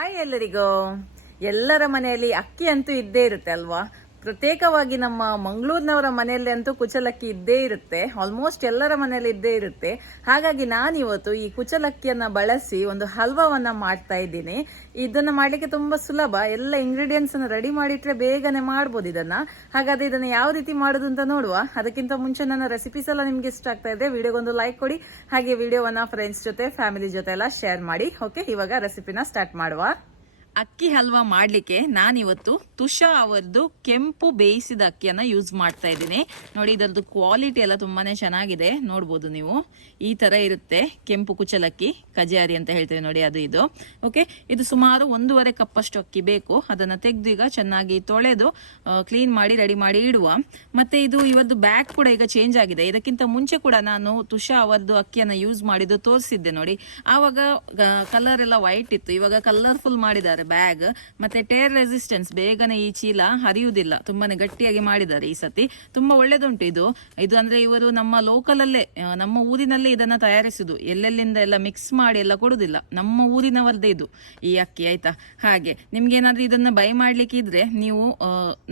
Hi ಎಲ್ಲರಿಗೂ. ಎಲ್ಲರ ಮನೆಯಲ್ಲಿ ಅಕ್ಕಿ ಅಂತೂ ಇದ್ದೇ ಇರುತ್ತೆ ಅಲ್ವಾ. ಪ್ರತ್ಯೇಕವಾಗಿ ನಮ್ಮ ಮಂಗಳೂರಿನವರ ಮನೆಯಲ್ಲಿ ಅಂತೂ ಕುಚಲಕ್ಕಿ ಇದ್ದೇ ಇರುತ್ತೆ. ಆಲ್ಮೋಸ್ಟ್ ಎಲ್ಲರ ಮನೆಯಲ್ಲಿ ಇದ್ದೇ ಇರುತ್ತೆ. ಹಾಗಾಗಿ ನಾನಿವತ್ತು ಈ ಕುಚಲಕ್ಕಿಯನ್ನ ಬಳಸಿ ಒಂದು ಹಲ್ವಾವನ್ನ ಮಾಡ್ತಾ ಇದ್ದೀನಿ. ಇದನ್ನ ಮಾಡ್ಲಿಕ್ಕೆ ತುಂಬಾ ಸುಲಭ. ಎಲ್ಲ ಇಂಗ್ರೀಡಿಯೆಂಟ್ಸ್ ಅನ್ನ ರೆಡಿ ಮಾಡಿಟ್ರೆ ಬೇಗನೆ ಮಾಡ್ಬೋದು ಇದನ್ನ. ಹಾಗಾದ್ರೆ ಇದನ್ನ ಯಾವ ರೀತಿ ಮಾಡೋದು ಅಂತ ನೋಡುವ. ಅದಕ್ಕಿಂತ ಮುಂಚೆ ನನ್ನ ರೆಸಿಪೀಸ್ ಎಲ್ಲ ನಿಮ್ಗೆ ಇಷ್ಟ ಆಗ್ತಾ ಇದೆ, ವಿಡಿಯೋಗೊಂದು ಲೈಕ್ ಕೊಡಿ. ಹಾಗೆ ವಿಡಿಯೋವನ್ನ ಫ್ರೆಂಡ್ಸ್ ಜೊತೆ, ಫ್ಯಾಮಿಲಿ ಜೊತೆ ಎಲ್ಲ ಶೇರ್ ಮಾಡಿ. ಓಕೆ, ಇವಾಗ ರೆಸಿಪಿನ ಸ್ಟಾರ್ಟ್ ಮಾಡುವ. ಅಕ್ಕಿ ಹಲ್ವಾ ಮಾಡ್ಲಿಕ್ಕೆ ನಾನಿವತ್ತು ತುಷಾ ಅವರದ್ದು ಕೆಂಪು ಬೇಯಿಸಿದ ಅಕ್ಕಿಯನ್ನ ಯೂಸ್ ಮಾಡ್ತಾ ಇದ್ದೀನಿ. ನೋಡಿ, ಇದರದ್ದು ಕ್ವಾಲಿಟಿ ಎಲ್ಲ ತುಂಬಾನೇ ಚೆನ್ನಾಗಿದೆ. ನೋಡ್ಬೋದು ನೀವು, ಈ ತರ ಇರುತ್ತೆ ಕೆಂಪು ಕುಚಲಕ್ಕಿ, ಕಜಾರಿ ಅಂತ ಹೇಳ್ತೇವೆ ನೋಡಿ, ಅದು ಇದು. ಓಕೆ, ಇದು ಸುಮಾರು 1.5 ಕಪ್ ಅಷ್ಟು ಅಕ್ಕಿ ಬೇಕು. ಅದನ್ನ ತೆಗೆದು ಈಗ ಚೆನ್ನಾಗಿ ತೊಳೆದು ಕ್ಲೀನ್ ಮಾಡಿ ರೆಡಿ ಮಾಡಿ ಇಡುವ. ಮತ್ತೆ ಇದು ಇವತ್ತು ಬ್ಯಾಗ್ ಕೂಡ ಈಗ ಚೇಂಜ್ ಆಗಿದೆ. ಇದಕ್ಕಿಂತ ಮುಂಚೆ ಕೂಡ ನಾನು ತುಷಾ ಅವರದ್ದು ಅಕ್ಕಿಯನ್ನ ಯೂಸ್ ಮಾಡಿದ್ದು ತೋರಿಸಿದ್ದೆ ನೋಡಿ. ಆವಾಗ ಕಲರ್ ಎಲ್ಲ ವೈಟ್ ಇತ್ತು, ಇವಾಗ ಕಲರ್ಫುಲ್ ಮಾಡಿದ್ದಾರೆ ಬ್ಯಾಗ್. ಮತ್ತೆ ಟೇರ್ ರೆಸಿಸ್ಟೆನ್ಸ್, ಬೇಗನೆ ಈ ಚೀಲ ಹರಿಯುವುದಿಲ್ಲ, ತುಂಬಾನೇ ಗಟ್ಟಿಯಾಗಿ ಮಾಡಿದ್ದಾರೆ ಈ ಸತಿ. ತುಂಬಾ ಒಳ್ಳೇದುಂಟು ಇದು. ಅಂದ್ರೆ ಇವರು ನಮ್ಮ ಲೋಕಲ್ ಅಲ್ಲೇ, ನಮ್ಮ ಊರಿನಲ್ಲೇ ಇದನ್ನ ತಯಾರಿಸುದು. ಎಲ್ಲೆಲ್ಲಿಂದ ಎಲ್ಲ ಮಿಕ್ಸ್ ಮಾಡಿ ಎಲ್ಲ ಕೊಡುದಿಲ್ಲ, ನಮ್ಮ ಊರಿನವರದೇ ಇದು ಈ ಅಕ್ಕಿ, ಆಯ್ತಾ. ಹಾಗೆ ನಿಮ್ಗೆ ಏನಾದ್ರೂ ಇದನ್ನ ಬೈ ಮಾಡ್ಲಿಕ್ಕೆ ಇದ್ರೆ ನೀವು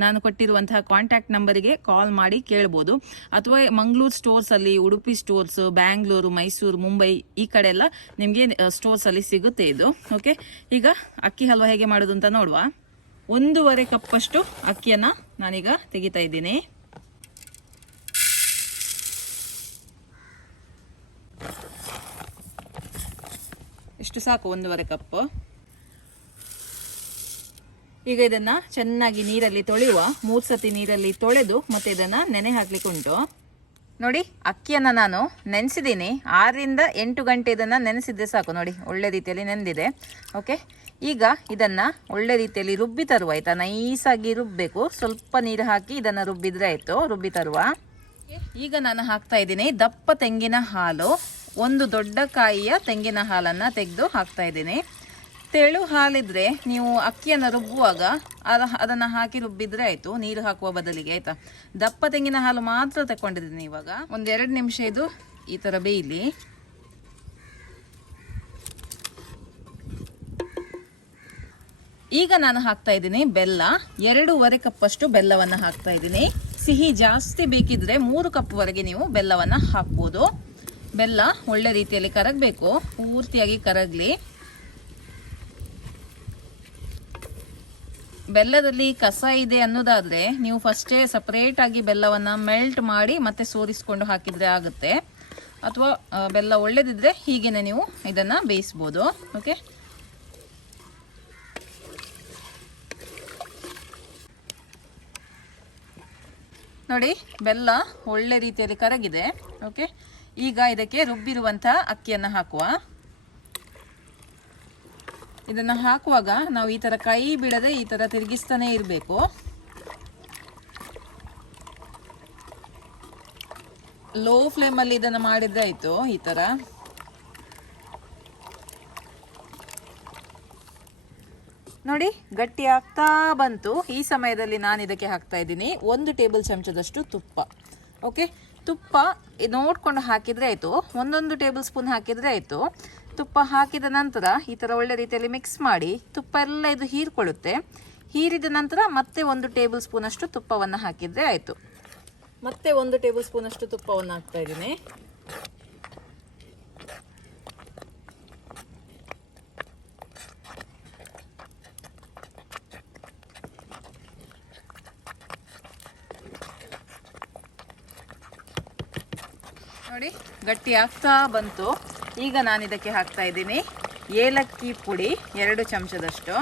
ನಾನು ಕೊಟ್ಟಿರುವಂತಹ ಕಾಂಟ್ಯಾಕ್ಟ್ ನಂಬರಿಗೆ ಕಾಲ್ ಮಾಡಿ ಕೇಳಬಹುದು. ಅಥವಾ ಮಂಗಳೂರು ಸ್ಟೋರ್ಸ್ ಅಲ್ಲಿ, ಉಡುಪಿ ಸ್ಟೋರ್ಸ್, ಬ್ಯಾಂಗ್ಳೂರು, ಮೈಸೂರು, ಮುಂಬೈ ಈ ಕಡೆ ಎಲ್ಲ ನಿಮ್ಗೆ ಸ್ಟೋರ್ಸ್ ಅಲ್ಲಿ ಸಿಗುತ್ತೆ ಇದು. ಓಕೆ, ಈಗ ಅಕ್ಕಿ ಹಲ್ವಾ ಹೇಗೆ ಮಾಡೋದು ಅಂತ ನೋಡುವ. 1.5 ಕಪ್ ಅಷ್ಟು ಅಕ್ಕಿಯನ್ನ ನಾನೀಗ ತೆಗಿತಾ ಇದ್ದೀನಿ. ಎಷ್ಟು ಸಾಕು, 1.5 ಕಪ್. ಈಗ ಇದನ್ನ ಚೆನ್ನಾಗಿ ನೀರಲ್ಲಿ ತೊಳೆಯುವ. 3 ಸತಿ ನೀರಲ್ಲಿ ತೊಳೆದು ಮತ್ತೆ ಇದನ್ನ ನೆನೆ ಹಾಕ್ಲಿಕ್ಕೆ ಉಂಟು. ನೋಡಿ, ಅಕ್ಕಿಯನ್ನ ನಾನು ನೆನೆಸಿದ್ದೀನಿ. 6 ರಿಂದ 8 ಗಂಟೆ ಇದನ್ನ ನೆನೆಸಿದ್ರೆ ಸಾಕು. ನೋಡಿ, ಒಳ್ಳೆ ರೀತಿಯಲ್ಲಿ ನೆಂದಿದೆ. ಓಕೆ, ಈಗ ಇದನ್ನ ಒಳ್ಳೆ ರೀತಿಯಲ್ಲಿ ರುಬ್ಬಿ ತರುವ, ಆಯ್ತಾ. ನೈಸಾಗಿ ರುಬ್ಬೇಕು. ಸ್ವಲ್ಪ ನೀರು ಹಾಕಿ ಇದನ್ನ ರುಬ್ಬಿದ್ರೆ ಆಯ್ತು. ರುಬ್ಬಿ ತರುವ. ಈಗ ನಾನು ಹಾಕ್ತಾ ಇದ್ದೀನಿ ದಪ್ಪ ತೆಂಗಿನ ಹಾಲು. 1 ದೊಡ್ಡ ಕಾಯಿಯ ತೆಂಗಿನ ಹಾಲನ್ನ ತೆಗೆದು ಹಾಕ್ತಾ ಇದ್ದೀನಿ. ತೆಳು ಹಾಲಿದ್ರೆ ನೀವು ಅಕ್ಕಿಯನ್ನ ರುಬ್ಬುವಾಗ ಅದನ್ನ ಹಾಕಿ ರುಬ್ಬಿದ್ರೆ ಆಯ್ತು, ನೀರು ಹಾಕುವ ಬದಲಿಗೆ, ಆಯ್ತಾ. ದಪ್ಪ ತೆಂಗಿನ ಹಾಲು ಮಾತ್ರ ತಕೊಂಡಿದ್ದೀನಿ. ಇವಾಗ 1-2 ನಿಮಿಷ ಇದು ಈ ತರ ಬೇಯಲಿ. ಈಗ ನಾನು ಹಾಕ್ತಾ ಇದ್ದೀನಿ ಬೆಲ್ಲ. 2.5 ಕಪ್ ಅಷ್ಟು ಬೆಲ್ಲವನ್ನ ಹಾಕ್ತಾ ಇದ್ದೀನಿ. ಸಿಹಿ ಜಾಸ್ತಿ ಬೇಕಿದ್ರೆ 3 ಕಪ್ ವರೆಗೆ ನೀವು ಬೆಲ್ಲವನ್ನ ಹಾಕ್ಬೋದು. ಬೆಲ್ಲ ಒಳ್ಳೆ ರೀತಿಯಲ್ಲಿ ಕರಗಬೇಕು, ಪೂರ್ತಿಯಾಗಿ ಕರಗಲಿ. ಬೆಲ್ಲದಲ್ಲಿ ಕಸ ಇದೆ ಅನ್ನೋದಾದ್ರೆ ನೀವು ಫಸ್ಟೇ ಸಪರೇಟ್ ಆಗಿ ಬೆಲ್ಲವನ್ನ ಮೆಲ್ಟ್ ಮಾಡಿ ಮತ್ತೆ ಸೋರಿಸ್ಕೊಂಡು ಹಾಕಿದ್ರೆ ಆಗುತ್ತೆ. ಅಥವಾ ಬೆಲ್ಲ ಒಳ್ಳೇದಿದ್ರೆ ಹೀಗೇನೆ ನೀವು ಇದನ್ನ ಬೇಯಿಸ್ಬೋದು. ಓಕೆ, ನೋಡಿ, ಬೆಲ್ಲ ಒಳ್ಳೆ ರೀತಿಯಲ್ಲಿ ಕರಗಿದೆ. ಓಕೆ, ಈಗ ಇದಕ್ಕೆ ರುಬ್ಬಿರುವಂತಹ ಅಕ್ಕಿಯನ್ನ ಹಾಕುವ. ಇದನ್ನ ಹಾಕುವಾಗ ನಾವು ಈ ತರ ಕೈ ಬಿಡದೆ ಈ ತರ ತಿರುಗಿಸ್ತಾನೆ ಇರಬೇಕು. ಲೋ ಫ್ಲೇಮ್ ಅಲ್ಲಿ ಇದನ್ನ ಮಾಡಿದ್ರೆ ಆಯ್ತು. ಈ ತರ ನೋಡಿ, ಗಟ್ಟಿ ಆಗ್ತಾ ಬಂತು. ಈ ಸಮಯದಲ್ಲಿ ನಾನು ಇದಕ್ಕೆ ಹಾಕ್ತಾ ಇದ್ದೀನಿ 1 ಟೇಬಲ್ ಚಮಚದಷ್ಟು ತುಪ್ಪ. ಓಕೆ, ತುಪ್ಪ ನೋಡ್ಕೊಂಡು ಹಾಕಿದ್ರೆ ಆಯ್ತು. 1 ಟೇಬಲ್ ಸ್ಪೂನ್ ಹಾಕಿದ್ರೆ ಆಯ್ತು. ತುಪ್ಪ ಹಾಕಿದ ನಂತರ ಈ ತರ ಒಳ್ಳೆ ರೀತಿಯಲ್ಲಿ ಮಿಕ್ಸ್ ಮಾಡಿ. ತುಪ್ಪ ಎಲ್ಲ ಇದು ಹೀರ್ಕೊಳ್ಳುತ್ತೆ. ಹೀರಿದ ನಂತರ ಮತ್ತೆ 1 ಟೇಬಲ್ ಸ್ಪೂನ್ ಅಷ್ಟು ತುಪ್ಪವನ್ನು ಹಾಕಿದ್ರೆ ಆಯ್ತು. ಮತ್ತೆ 1 ಟೇಬಲ್ ಸ್ಪೂನ್ ಅಷ್ಟು ತುಪ್ಪವನ್ನು ಹಾಕ್ತಾ ಇದ್ದೀನಿ. ನೋಡಿ, ಗಟ್ಟಿ ಆಗ್ತಾ ಬಂತು. ಈಗ ನಾನು ಇದಕ್ಕೆ ಹಾಕ್ತಾ ಇದ್ದೀನಿ ಏಲಕ್ಕಿ ಪುಡಿ 2 ಚಮಚದಷ್ಟು.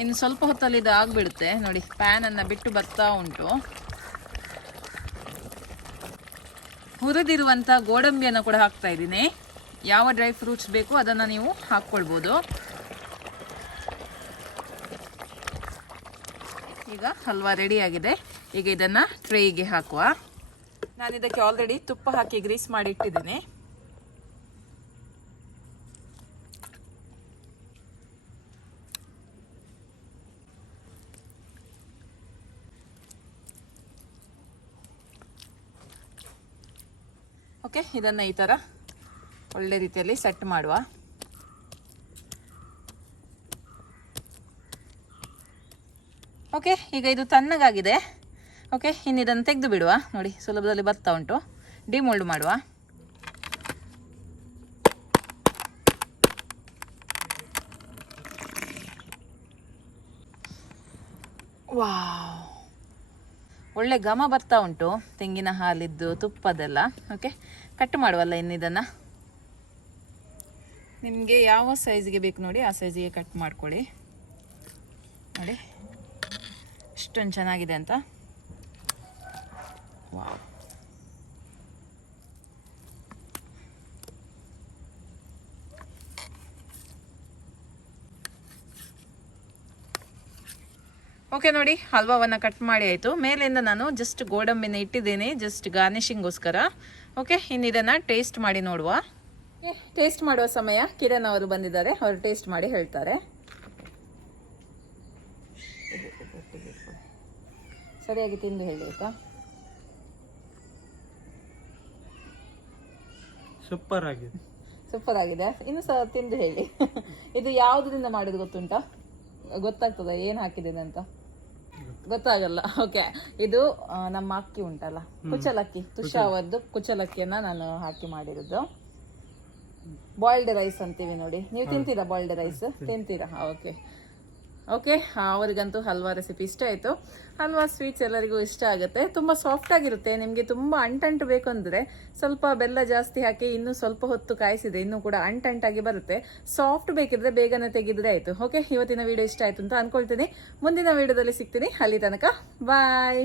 ಇನ್ನು ಸ್ವಲ್ಪ ಹೊತ್ತಲ್ಲಿ ಇದು ಆಗ್ಬಿಡುತ್ತೆ. ನೋಡಿ, ಪ್ಯಾನ್ ಅನ್ನ ಬಿಟ್ಟು ಬರ್ತಾ ಉಂಟು. ಹುರಿದಿರುವಂತ ಗೋಡಂಬಿಯನ್ನು ಕೂಡ ಹಾಕ್ತಾ ಇದ್ದೀನಿ. ಯಾವ ಡ್ರೈ ಫ್ರೂಟ್ಸ್ ಬೇಕು ಅದನ್ನ ನೀವು ಹಾಕ್ಕೊಳ್ಬೋದು. ಈಗ ಹಲ್ವಾ ರೆಡಿ ಆಗಿದೆ. ಈಗ ಇದನ್ನ ಟ್ರೇಗೆ ಹಾಕುವ. ನಾನು ಇದಕ್ಕೆ ಆಲ್ರೆಡಿ ತುಪ್ಪ ಹಾಕಿ ಗ್ರೀಸ್ ಮಾಡಿ ಇಟ್ಟಿದ್ದೀನಿ. ಓಕೆ, ಇದನ್ನು ಈ ಥರ ಒಳ್ಳೆ ರೀತಿಯಲ್ಲಿ ಸೆಟ್ ಮಾಡುವ. ಓಕೆ, ಈಗ ಇದು ತಣ್ಣಗಾಗಿದೆ. ಓಕೆ, ಇನ್ನು ಇದನ್ನು ತೆಗೆದು ಬಿಡುವ. ನೋಡಿ, ಸುಲಭದಲ್ಲಿ ಬರ್ತಾ ಉಂಟು. ಡಿಮೋಲ್ಡ್ ಮಾಡುವ. ವಾವ್, ಒಳ್ಳೆ ಘಮ ಬರ್ತಾ ಉಂಟು, ತೆಂಗಿನ ಹಾಲಿದ್ದು ತುಪ್ಪದೆಲ್ಲ. ಓಕೆ, ಕಟ್ ಮಾಡುವಲ್ಲ ಇನ್ನು ಇದನ್ನು. ನಿಮಗೆ ಯಾವ ಸೈಜ್ಗೆ ಬೇಕು ನೋಡಿ ಆ ಸೈಜಿಗೆ ಕಟ್ ಮಾಡ್ಕೊಳ್ಳಿ. ನೋಡಿ ಇಷ್ಟೊಂದು ಚೆನ್ನಾಗಿದೆ ಅಂತ. ವಾವ್, ಓಕೆ ನೋಡಿ, ಹಲ್ವಾವನ್ನು ಕಟ್ ಮಾಡಿ ಆಯಿತು. ಮೇಲಿಂದ ನಾನು ಜಸ್ಟ್ ಗೋಡಂಬಿನ ಇಟ್ಟಿದ್ದೇನೆ, ಜಸ್ಟ್ ಗಾರ್ನಿಷಿಂಗೋಸ್ಕರ. ಓಕೆ, ಇನ್ನು ಇದನ್ನು ಟೇಸ್ಟ್ ಮಾಡಿ ನೋಡುವ. ಟೇಸ್ಟ್ ಮಾಡುವ ಸಮಯ ಕಿರಣ್ ಅವರು ಬಂದಿದ್ದಾರೆ, ಅವರು ಟೇಸ್ಟ್ ಮಾಡಿ ಹೇಳ್ತಾರೆ. ಸರಿಯಾಗಿ ತಿಂದು ಹೇಳಿ ಆಯ್ತಾ? ಸೂಪರ್ ಆಗಿದೆ. ಸೂಪರ್ ಆಗಿದೆ. ಇನ್ನು ಸಹ ತಿಂದು ಹೇಳಿ. ಇದು ಯಾವುದರಿಂದ ಮಾಡಿದ್ದು ಗೊತ್ತುಂಟಾ? ಗೊತ್ತಾಗ್ತದ ಏನು ಹಾಕಿದ್ದೇನೆ ಅಂತ? ಗೊತ್ತಾಗಲ್ಲ. ಓಕೆ, ಇದು ನಮ್ಮ ಅಕ್ಕಿ ಉಂಟಲ್ಲ, ಕುಚಲಕ್ಕಿ, ತುಷಾ ಅವರದ್ದು ಕುಚಲಕ್ಕಿಯನ್ನ ನಾನು ಹಾಕಿ ಮಾಡಿರೋದು. ಬಾಯ್ಲ್ಡ್ ರೈಸ್ ಅಂತೀವಿ ನೋಡಿ. ನೀವು ತಿಂತೀರಾ ಬಾಯ್ಲ್ಡ್ ರೈಸ್? ತಿಂತೀರಾ? ಓಕೆ ಓಕೆ, ಅವರಿಗಂತೂ ಹಲ್ವಾ ರೆಸಿಪಿ ಇಷ್ಟ ಆಯಿತು. ಹಲ್ವಾ ಸ್ವೀಟ್ಸ್ ಎಲ್ಲರಿಗೂ ಇಷ್ಟ ಆಗುತ್ತೆ. ತುಂಬ ಸಾಫ್ಟ್ ಆಗಿರುತ್ತೆ. ನಿಮಗೆ ತುಂಬ ಅಂಟಂಟು ಬೇಕು ಅಂದರೆ ಸ್ವಲ್ಪ ಬೆಲ್ಲ ಜಾಸ್ತಿ ಹಾಕಿ ಇನ್ನೂ ಸ್ವಲ್ಪ ಹೊತ್ತು ಕಾಯಿಸಿದೆ, ಇನ್ನೂ ಕೂಡ ಅಂಟಂಟಾಗಿ ಬರುತ್ತೆ. ಸಾಫ್ಟ್ ಬೇಕಿದ್ರೆ ಬೇಗನೆ ತೆಗೆದ್ರೆ ಆಯಿತು. ಓಕೆ, ಇವತ್ತಿನ ವಿಡಿಯೋ ಇಷ್ಟ ಆಯಿತು ಅಂತ ಅಂದ್ಕೊಳ್ತೀನಿ. ಮುಂದಿನ ವಿಡಿಯೋದಲ್ಲಿ ಸಿಗ್ತೀನಿ. ಅಲ್ಲಿ ತನಕ ಬಾಯ್.